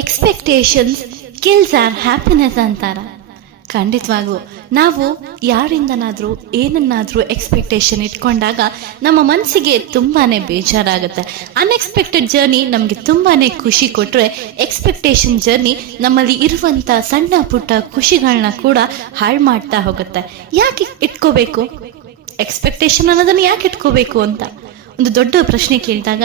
Expectations kills R happiness ಅಂತಾರ. ಖಂಡಿತವಾಗ್ಲೂ ನಾವು ಯಾರಿಂದನಾದ್ರೂ ಏನನ್ನಾದ್ರೂ ಎಕ್ಸ್ಪೆಕ್ಟೇಷನ್ ಇಟ್ಕೊಂಡಾಗ ನಮ್ಮ ಮನಸ್ಸಿಗೆ ತುಂಬಾನೇ ಬೇಜಾರಾಗುತ್ತೆ. ಅನ್ಎಕ್ಸ್ಪೆಕ್ಟೆಡ್ ಜರ್ನಿ ನಮಗೆ ತುಂಬಾನೇ ಖುಷಿ ಕೊಟ್ರೆ, ಎಕ್ಸ್ಪೆಕ್ಟೇಷನ್ ಜರ್ನಿ ನಮ್ಮಲ್ಲಿ ಇರುವಂತ ಸಣ್ಣ ಪುಟ್ಟ ಖುಷಿಗಳನ್ನ ಕೂಡ ಹಾಳು ಮಾಡ್ತಾ ಹೋಗುತ್ತೆ. ಯಾಕೆ ಇಟ್ಕೋಬೇಕು ಎಕ್ಸ್ಪೆಕ್ಟೇಷನ್ ಅನ್ನೋದನ್ನ, ಯಾಕೆ ಇಟ್ಕೋಬೇಕು ಅಂತ ಒಂದು ದೊಡ್ಡ ಪ್ರಶ್ನೆ ಕೇಳಿದಾಗ,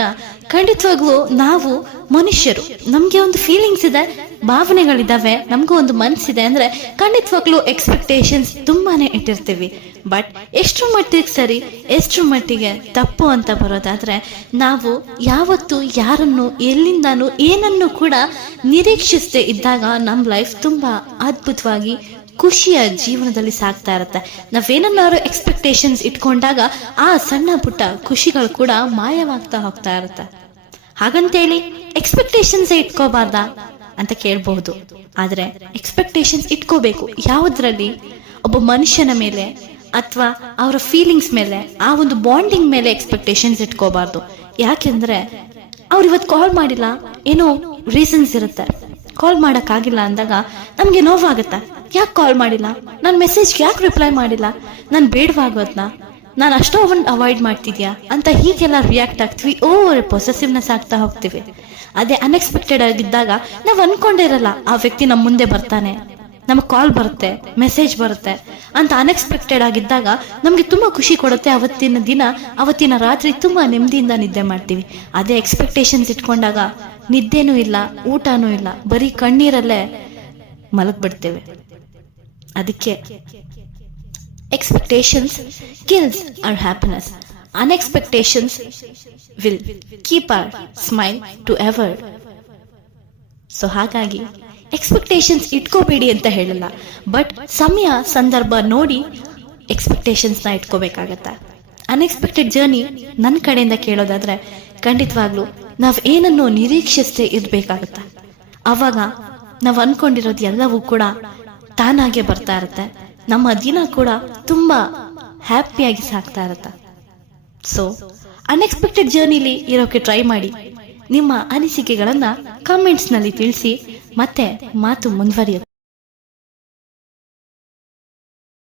ಖಂಡಿತವಾಗ್ಲೂ ನಾವು ಮನುಷ್ಯರು, ನಮ್ಗೆ ಒಂದು ಫೀಲಿಂಗ್ಸ್ ಇದೆ, ಭಾವನೆಗಳಿದಾವೆ, ನಮಗೂ ಒಂದು ಮನ್ಸಿದೆ ಅಂದ್ರೆ ಖಂಡಿತವಾಗ್ಲೂ ಎಕ್ಸ್ಪೆಕ್ಟೇಷನ್ಸ್ ತುಂಬಾನೇ ಇಟ್ಟಿರ್ತೀವಿ. ಬಟ್ ಎಷ್ಟ್ರ ಮಟ್ಟಿಗೆ ಸರಿ, ಎಷ್ಟ್ರ ಮಟ್ಟಿಗೆ ತಪ್ಪು ಅಂತ ಬರೋದಾದ್ರೆ, ನಾವು ಯಾವತ್ತು ಯಾರನ್ನು ಎಲ್ಲಿಂದಾನು ಏನನ್ನು ಕೂಡ ನಿರೀಕ್ಷಿಸದೆ ಇದ್ದಾಗ ನಮ್ಮ ಲೈಫ್ ತುಂಬಾ ಅದ್ಭುತವಾಗಿ ಖುಷಿಯ ಜೀವನದಲ್ಲಿ ಸಾಗ್ತಾ ಇರುತ್ತೆ. ನಾವೇನನ್ನಾರು ಎಕ್ಸ್ಪೆಕ್ಟೇಷನ್ಸ್ ಇಟ್ಕೊಂಡಾಗ ಆ ಸಣ್ಣ ಪುಟ್ಟ ಖುಷಿಗಳು ಕೂಡ ಮಾಯವಾಗ್ತಾ ಹೋಗ್ತಾ ಇರುತ್ತೆ. ಹಾಗಂತೇಳಿ ಎಕ್ಸ್ಪೆಕ್ಟೇಷನ್ಸ್ ಇಟ್ಕೋಬಾರ್ದಾ ಅಂತ ಕೇಳಬಹುದು. ಆದ್ರೆ ಎಕ್ಸ್ಪೆಕ್ಟೇಷನ್ಸ್ ಇಟ್ಕೋಬೇಕು. ಯಾವುದ್ರಲ್ಲಿ? ಒಬ್ಬ ಮನುಷ್ಯನ ಮೇಲೆ ಅಥವಾ ಅವರ ಫೀಲಿಂಗ್ಸ್ ಮೇಲೆ, ಆ ಒಂದು ಬಾಂಡಿಂಗ್ ಮೇಲೆ ಎಕ್ಸ್ಪೆಕ್ಟೇಷನ್ಸ್ ಇಟ್ಕೋಬಾರ್ದು. ಯಾಕೆಂದ್ರೆ ಅವ್ರು ಇವತ್ತು ಕಾಲ್ ಮಾಡಿಲ್ಲ, ಏನೋ ರೀಸನ್ಸ್ ಇರುತ್ತೆ. ಕಾಲ್ ಮಾಡಕ್ಕಾಗಿಲ್ಲ ಅಂದಾಗ ನಮ್ಗೆ ನೋವಾಗತ್ತಾ? ಯಾಕೆ ಕಾಲ್ ಮಾಡಿಲ್ಲ, ನನ್ನ ಮೆಸೇಜ್ಗೆ ಯಾಕೆ ರಿಪ್ಲೈ ಮಾಡಿಲ್ಲ, ನಾನು ಬೇಡವಾಗೋದ್ನಾ, ನಾನು ಅಷ್ಟೊಂದು ಅವಾಯ್ಡ್ ಮಾಡ್ತಿದ್ಯಾ ಅಂತ ಹೀಗೆಲ್ಲ ರಿಯಾಕ್ಟ್ ಆಗ್ತೀವಿ. ಓವರ್ ಪೊಸೆಸಿವ್ನೆಸ್ ಆಗ್ತಾ ಹೋಗ್ತೀವಿ. ಅದೇ ಅನ್ಎಕ್ಸ್ಪೆಕ್ಟೆಡ್ ಆಗಿದ್ದಾಗ ನಾವು ಅನ್ಕೊಂಡಿರಲ್ಲ ಆ ವ್ಯಕ್ತಿ ನಮ್ಮ ಮುಂದೆ ಬರ್ತಾನೆ, ನಮಗೆ ಕಾಲ್ ಬರುತ್ತೆ, ಮೆಸೇಜ್ ಬರುತ್ತೆ ಅಂತ. ಅನ್ಎಕ್ಸ್ಪೆಕ್ಟೆಡ್ ಆಗಿದ್ದಾಗ ನಮ್ಗೆ ತುಂಬಾ ಖುಷಿ ಕೊಡುತ್ತೆ. ಅವತ್ತಿನ ದಿನ, ಅವತ್ತಿನ ರಾತ್ರಿ ತುಂಬಾ ನೆಮ್ಮದಿಯಿಂದ ನಿದ್ದೆ ಮಾಡ್ತೀವಿ. ಅದೇ ಎಕ್ಸ್ಪೆಕ್ಟೇಷನ್ಸ್ ಇಟ್ಕೊಂಡಾಗ ನಿದ್ದೆನೂ ಇಲ್ಲ, ಊಟನೂ ಇಲ್ಲ, ಬರೀ ಕಣ್ಣೀರಲ್ಲೇ ಮಲಗ್ಬಿಡ್ತೇವೆ. ಅದಕ್ಕೆ expectations kills our happiness. Unexpectations will keep our smile to ever. So ಹಾಗಾಗಿ ಎಕ್ಸ್ಪೆಕ್ಟೇಷನ್ಸ್ ಇಟ್ಕೋಬೇಡಿ ಅಂತ ಹೇಳಲ್ಲ, ಬಟ್ ಸಮಯ ಸಂದರ್ಭ ನೋಡಿ ಎಕ್ಸ್ಪೆಕ್ಟೇಷನ್ಸ್ನ ಇಟ್ಕೋಬೇಕಾಗತ್ತ. ಅನ್ಎಕ್ಸ್ಪೆಕ್ಟೆಡ್ ಜರ್ನಿ ನನ್ನ ಕಡೆಯಿಂದ ಕೇಳೋದಾದ್ರೆ, ಖಂಡಿತವಾಗ್ಲೂ ನಾವ್ ಏನನ್ನೋ ನಿರೀಕ್ಷಿಸದೆ ಇರ್ಬೇಕಾಗತ್ತ. ಅವಾಗ ನಾವ್ ಅನ್ಕೊಂಡಿರೋದು ಎಲ್ಲವೂ ಕೂಡ ತಾನಾಗೆ ಬರ್ತಾ ಇರುತ್ತೆ. ನಮ್ಮ ದಿನ ಕೂಡ ತುಂಬಾ ಹ್ಯಾಪಿಯಾಗಿ ಸಾಗ್ತಾ ಇರುತ್ತೆ. ಸೊ ಅನ್ಎಕ್ಸ್ಪೆಕ್ಟೆಡ್ ಜರ್ನಿಲಿ ಇರೋಕೆ ಟ್ರೈ ಮಾಡಿ. ನಿಮ್ಮ ಅನಿಸಿಕೆಗಳನ್ನ ಕಮೆಂಟ್ಸ್ ನಲ್ಲಿ ತಿಳಿಸಿ. ಮತ್ತೆ ಮಾತು ಮುಂದುವರಿಯುತ್ತೆ.